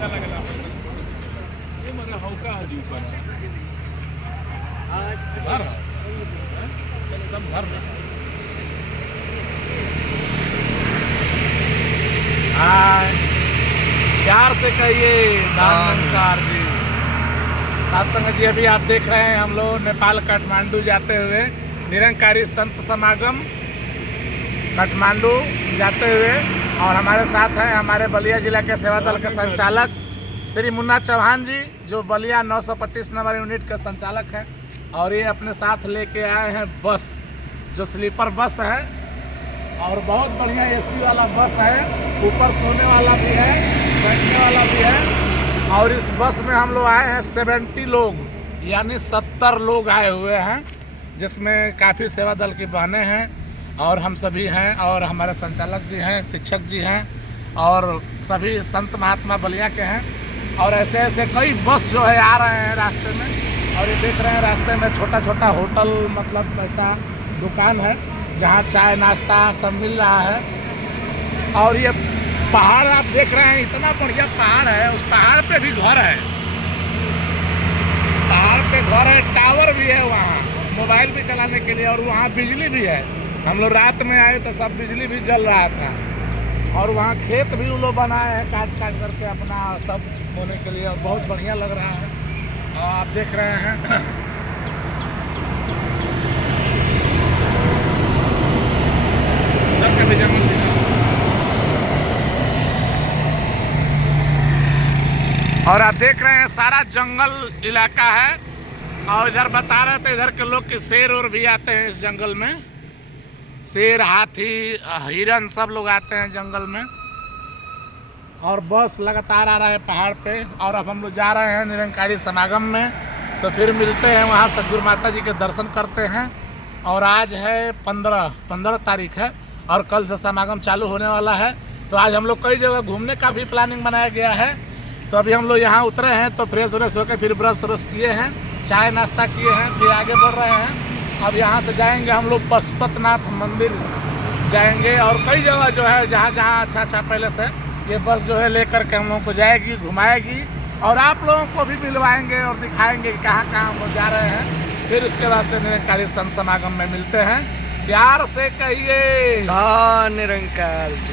पैसा लगला ये मरे हौका हदी ऊपर घर सब घर में प्यार से कहिए नमस्कार जी। साथ संगत जी, अभी आप देख रहे हैं हम लोग नेपाल काठमांडू जाते हुए निरंकारी संत समागम काठमांडू जाते हुए, और हमारे साथ हैं हमारे बलिया जिला के सेवा दल के संचालक श्री मुन्ना चौहान जी, जो बलिया 925 नंबर यूनिट के संचालक हैं। और ये अपने साथ लेके आए हैं बस, जो स्लीपर बस है और बहुत बढ़िया एसी वाला बस है, ऊपर सोने वाला भी है, बैठने वाला भी है। और इस बस में हम लोग आए हैं 70 लोग, यानी 70 लोग आए हुए हैं, जिसमें काफ़ी सेवा दल की बहनें हैं और हम सभी हैं, और हमारे संचालक जी हैं, शिक्षक जी हैं, और सभी संत महात्मा बलिया के हैं। और ऐसे ऐसे कई बस जो है आ रहे हैं रास्ते में, और ये देख रहे हैं रास्ते में छोटा छोटा होटल, मतलब ऐसा दुकान है जहाँ चाय नाश्ता सब मिल रहा है। और ये पहाड़ आप देख रहे हैं, इतना बढ़िया पहाड़ है, उस पहाड़ पे भी घर है, पहाड़ पे घर है, टावर भी है वहाँ मोबाइल भी चलाने के लिए, और वहाँ बिजली भी है। हम लोग रात में आए तो सब बिजली भी जल रहा था, और वहाँ खेत भी उन लोग बनाए हैं काट काट करके अपना सब बोने के लिए, और बहुत बढ़िया लग रहा है। और आप देख रहे हैं भी जंगल भी है। और आप देख रहे हैं सारा जंगल इलाका है। और इधर बता रहे थे इधर के लोग कि शेर और भी आते हैं इस जंगल में, शेर, हाथी, हिरन सब लोग आते हैं जंगल में। और बस लगातार आ रहा है पहाड़ पे। और अब हम लोग जा रहे हैं निरंकारी समागम में, तो फिर मिलते हैं वहाँ, सदगुरु माता जी के दर्शन करते हैं। और आज है 15 तारीख है, और कल से समागम चालू होने वाला है। तो आज हम लोग कई जगह घूमने का भी प्लानिंग बनाया गया है। तो अभी हम लोग यहाँ उतरे हैं, तो फ्रेश व्रेश होकर फिर ब्रश व्रश किए हैं, चाय नाश्ता किए हैं, फिर आगे बढ़ रहे हैं। अब यहाँ से जाएंगे हम लोग पशुपतिनाथ मंदिर जाएंगे, और कई जगह जो है जहाँ जहाँ अच्छा पहले से ये बस जो है लेकर के हम लोगों को जाएगी, घुमाएगी, और आप लोगों को भी मिलवाएंगे और दिखाएंगे कहाँ कहाँ हम लोग जा रहे हैं। फिर उसके बाद से निरंकारी संत समागम में मिलते हैं। प्यार से कहिए हाँ निरंकार जी।